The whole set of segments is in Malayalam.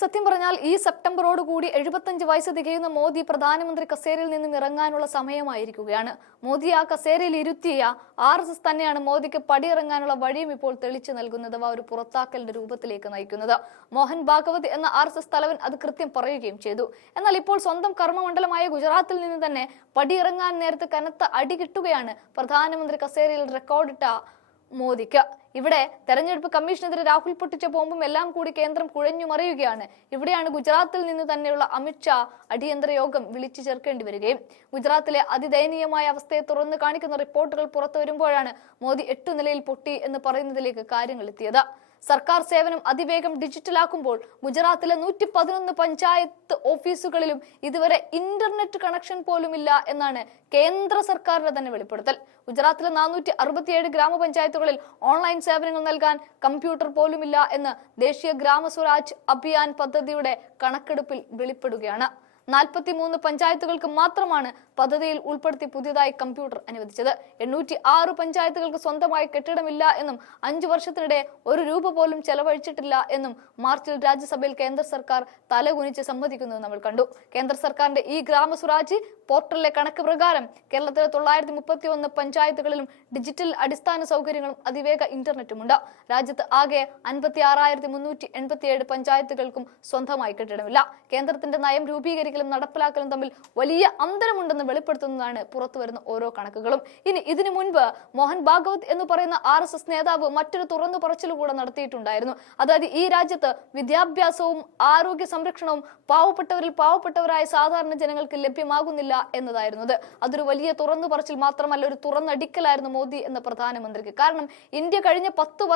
സത്യം പറഞ്ഞാൽ ഈ സെപ്റ്റംബറോട് കൂടി 75 വയസ്സ് തികയുന്ന മോദി പ്രധാനമന്ത്രി കസേരയിൽ നിന്നും ഇറങ്ങാനുള്ള സമയമായിരിക്കുകയാണ്. മോദി ആ കസേരയിൽ ഇരുത്തിയ RSS തന്നെയാണ് മോദിക്ക് പടിയിറങ്ങാനുള്ള വഴിയും ഇപ്പോൾ തെളിച്ചു നൽകുന്നത്, ഒരു പുറത്താക്കലിന്റെ രൂപത്തിലേക്ക് നയിക്കുന്നത്. മോഹൻ ഭാഗവത് എന്ന RSS തലവൻ അത് കൃത്യം പറയുകയും ചെയ്തു. എന്നാൽ ഇപ്പോൾ സ്വന്തം കർമ്മമണ്ഡലമായ ഗുജറാത്തിൽ നിന്ന് തന്നെ പടിയിറങ്ങാൻ നേരത്തെ കനത്ത അടി കിട്ടുകയാണ് പ്രധാനമന്ത്രി കസേരയിൽ റെക്കോർഡിട്ട മോദിക്ക്. ഇവിടെ തെരഞ്ഞെടുപ്പ് കമ്മീഷനെതിരെ രാഹുൽ പൊട്ടിച്ച ബോംബും എല്ലാം കൂടി കേന്ദ്രം കുഴഞ്ഞു മറിയുകയാണ്. ഇവിടെയാണ് ഗുജറാത്തിൽ നിന്ന് തന്നെയുള്ള അമിത്ഷാ അടിയന്തര യോഗം വിളിച്ചു ചേർക്കേണ്ടി വരികയും ഗുജറാത്തിലെ അതിദയനീയമായ അവസ്ഥയെ തുറന്നു കാണിക്കുന്ന റിപ്പോർട്ടുകൾ പുറത്തു വരുമ്പോഴാണ് മോദി 8 നിലയിൽ പൊട്ടി എന്ന് പറയുന്നതിലേക്ക് കാര്യങ്ങൾ എത്തിയത്. സർക്കാർ സേവനം അതിവേഗം ഡിജിറ്റലാക്കുമ്പോൾ ഗുജറാത്തിലെ 111 പഞ്ചായത്ത് ഓഫീസുകളിലും ഇതുവരെ ഇന്റർനെറ്റ് കണക്ഷൻ പോലുമില്ല എന്നാണ് കേന്ദ്ര സർക്കാരിന്റെ തന്നെ വെളിപ്പെടുത്തൽ. ഗുജറാത്തിലെ 467 ഗ്രാമപഞ്ചായത്തുകളിൽ ഓൺലൈൻ സേവനങ്ങൾ നൽകാൻ കമ്പ്യൂട്ടർ പോലുമില്ല എന്ന് ദേശീയ ഗ്രാമ സ്വരാജ് അഭിയാൻ പദ്ധതിയുടെ കണക്കെടുപ്പിൽ വെളിപ്പെടുകയാണ്. 43 പഞ്ചായത്തുകൾക്ക് മാത്രമാണ് പദ്ധതിയിൽ ഉൾപ്പെടുത്തി പുതിയതായി കമ്പ്യൂട്ടർ അനുവദിച്ചത്. 806 പഞ്ചായത്തുകൾക്ക് സ്വന്തമായി കെട്ടിടമില്ല എന്നും 5 വർഷത്തിനിടെ 1 രൂപ പോലും ചെലവഴിച്ചിട്ടില്ല എന്നും മാർച്ചിൽ രാജ്യസഭയിൽ കേന്ദ്ര സർക്കാർ തലകുനിച്ച് സമ്മതിക്കുന്നത് നമ്മൾ കണ്ടു. കേന്ദ്ര സർക്കാരിന്റെ ഈ ഗ്രാമ സ്വരാജ് പോർട്ടലിലെ കണക്ക് പ്രകാരം കേരളത്തിലെ 931 പഞ്ചായത്തുകളിലും ഡിജിറ്റൽ അടിസ്ഥാന സൗകര്യങ്ങളും അതിവേഗ ഇന്റർനെറ്റുമുണ്ട്. രാജ്യത്ത് ആകെ 56,387 പഞ്ചായത്തുകൾക്കും സ്വന്തമായി കെട്ടിടമില്ല. കേന്ദ്രത്തിന്റെ നയം രൂപീകരിക്കലും നടപ്പിലാക്കലും തമ്മിൽ വലിയ അന്തരമുണ്ടെന്ന് വെളിപ്പെടുത്തുന്നതാണ് പുറത്തുവരുന്ന ഓരോ കണക്കുകളും. ഇനി ഇതിനു മുൻപ് മോഹൻ ഭാഗവത് എന്ന് പറയുന്ന RSS നേതാവ് മറ്റൊരു തുറന്നു പറച്ചിൽ കൂടെ നടത്തിയിട്ടുണ്ടായിരുന്നു. അതായത് ഈ രാജ്യത്ത് വിദ്യാഭ്യാസവും ആരോഗ്യ സംരക്ഷണവും പാവപ്പെട്ടവരിൽ പാവപ്പെട്ടവരായ സാധാരണ ജനങ്ങൾക്ക് ലഭ്യമാകുന്നില്ല എന്നതായിരുന്നത്. അതൊരു വലിയ തുറന്നു പറച്ചിൽ മാത്രമല്ല, ഒരു തുറന്നടിക്കലായിരുന്നു മോദി എന്ന പ്രധാനമന്ത്രിക്ക്. കാരണം ഇന്ത്യ കഴിഞ്ഞ 11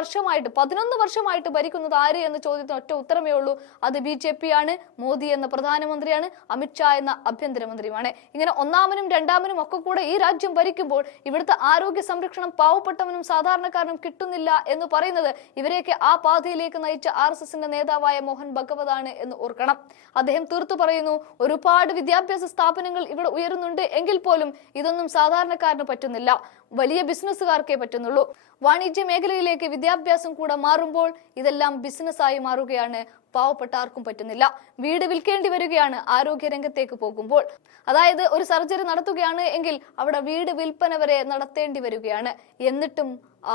വർഷമായിട്ട് ഭരിക്കുന്നത് ആര് എന്ന ചോദ്യത്തിന് ഒറ്റ ഉത്തരമേ ഉള്ളൂ, അത് BJP ആണ്. മോദി എന്ന പ്രധാനമന്ത്രിയാണ്, അമിത്ഷാ എന്ന ആഭ്യന്തരമന്ത്രിയുമാണ്. ഇങ്ങനെ ഒന്നാമനും രണ്ടാമനും ഒക്കെ കൂടെ ഈ രാജ്യം ഭരിക്കുമ്പോൾ ഇവിടുത്തെ ആരോഗ്യ സംരക്ഷണം പാവപ്പെട്ടവനും സാധാരണക്കാരനും കിട്ടുന്നില്ല എന്ന് പറയുന്നത് ഇവരെയൊക്കെ ആ പാതയിലേക്ക് നയിച്ച RSSന്റെ നേതാവായ മോഹൻ ഭഗവതാണ് എന്ന് ഓർക്കണം. അദ്ദേഹം തീർത്തു പറയുന്നു, ഒരുപാട് വിദ്യാഭ്യാസ സ്ഥാപനങ്ങൾ ഇവിടെ ഉയരുന്നുണ്ട് എങ്കിൽ പോലും ഇതൊന്നും സാധാരണക്കാരന് പറ്റുന്നില്ല, വലിയ ബിസിനസ്സുകാർക്കേ പറ്റുന്നുള്ളൂ. വാണിജ്യ മേഖലയിലേക്ക് വിദ്യാഭ്യാസം കൂടെ മാറുമ്പോൾ ഇതെല്ലാം ബിസിനസ്സായി മാറുകയാണ്, പാവപ്പെട്ട ആർക്കും പറ്റുന്നില്ല. വീട് വിൽക്കേണ്ടി വരികയാണ് ആരോഗ്യ രംഗത്തേക്ക് പോകുമ്പോൾ. അതായത് ഒരു സർജറി നടത്തുകയാണ് എങ്കിൽ അവിടെ വീട് വിൽപ്പന വരെ നടത്തേണ്ടി വരികയാണ്. എന്നിട്ടും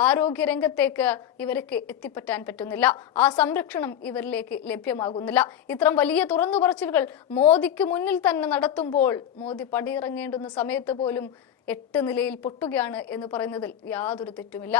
ആരോഗ്യ രംഗത്തേക്ക് ഇവർക്ക് എത്തിപ്പറ്റാൻ പറ്റുന്നില്ല, ആ സംരക്ഷണം ഇവരിലേക്ക് ലഭ്യമാകുന്നില്ല. ഇത്തരം വലിയ തുറന്നു പറച്ചിലുകൾ മോദിക്ക് മുന്നിൽ തന്നെ നടത്തുമ്പോൾ മോദി പടിയിറങ്ങേണ്ടുന്ന സമയത്ത് പോലും 8 നിലയിൽ പൊട്ടുകയാണ് എന്ന് പറയുന്നതിൽ യാതൊരു തെറ്റുമില്ല.